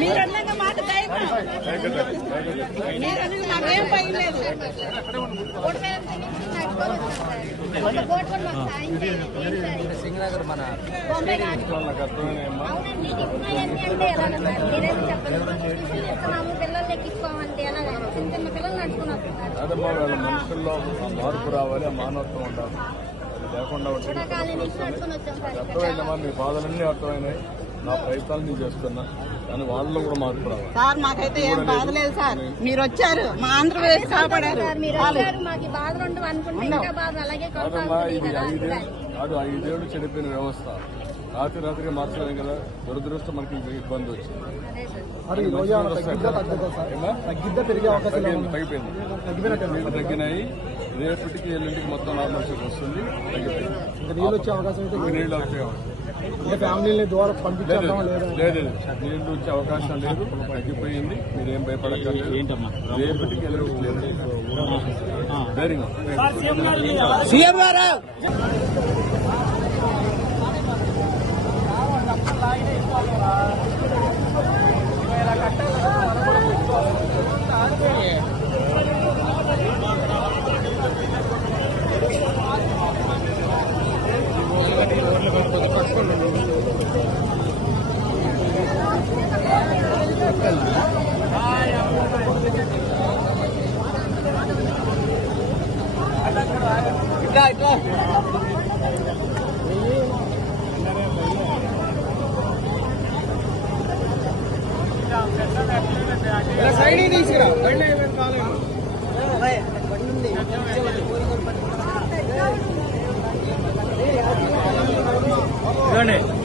మీరన్నది మాకు ధైర్యం. మాకేం భయం లేదు. సింగనగర్ మన పిల్లల్ని ఎక్కించుకోమంటే చిన్న చిన్న పిల్లలు నడుచుకున్నారు మనుషుల్లో మార్పు రావాలి మానవత్వం ఉండాలి. లేకుండా ఉంటే కూడా కాలనీ నుంచి నడుచుకుని వచ్చాం సార్ ఇక్కడ. అర్థమైందమ్మా మీ బాధలన్నీ అర్థమైనాయి? నా ప్రయత్నాలు నేను చేస్తున్నా. కానీ వాళ్ళలో కూడా మార్పు రావాలి. సార్ మాకైతే ఏం బాధ లేదు సార్. మీరు వచ్చారు. మా ఆంధ్రప్రదేశ్ కాపాడారు. కాదమ్మా ఇది కదా ఐదేళ్ళు కాదు ఐదేళ్ళు చెడిపోయిన వ్యవస్థ. రాత్రి రాత్రిగా మార్చలేం కదా. దురదృష్టం మనకి ఇబ్బంది వచ్చింది. అదే సార్. ఏమ్మా? తగ్గింది, తగ్గిపోయింది. తగ్గినాయి రేపటికి ఎల్లుంటికి మొత్తం నార్మల్ షేప్ వస్తుంది. నీళ్ళు వచ్చే అవకాశం నీళ్ళు వచ్చే ఫ్యామిలీని ద్వారా లేదు పంపించేద్దాం లేదా లేదు. నీళ్ళు వచ్చే అవకాశం లేదు. తగ్గిపోయింది. మీరేం భయపడక్కర్లేదు. రేపటికి ఎల్లుంటికి లేదు. इतना इतना ಸೈಡ್ ಇದೆ ಸಿರ ಕಣ್ಣೆ ಇವೆನ್ ಕಾಲು ಕಣ್ಣುಂದೆ ಕಣ್ಣೆ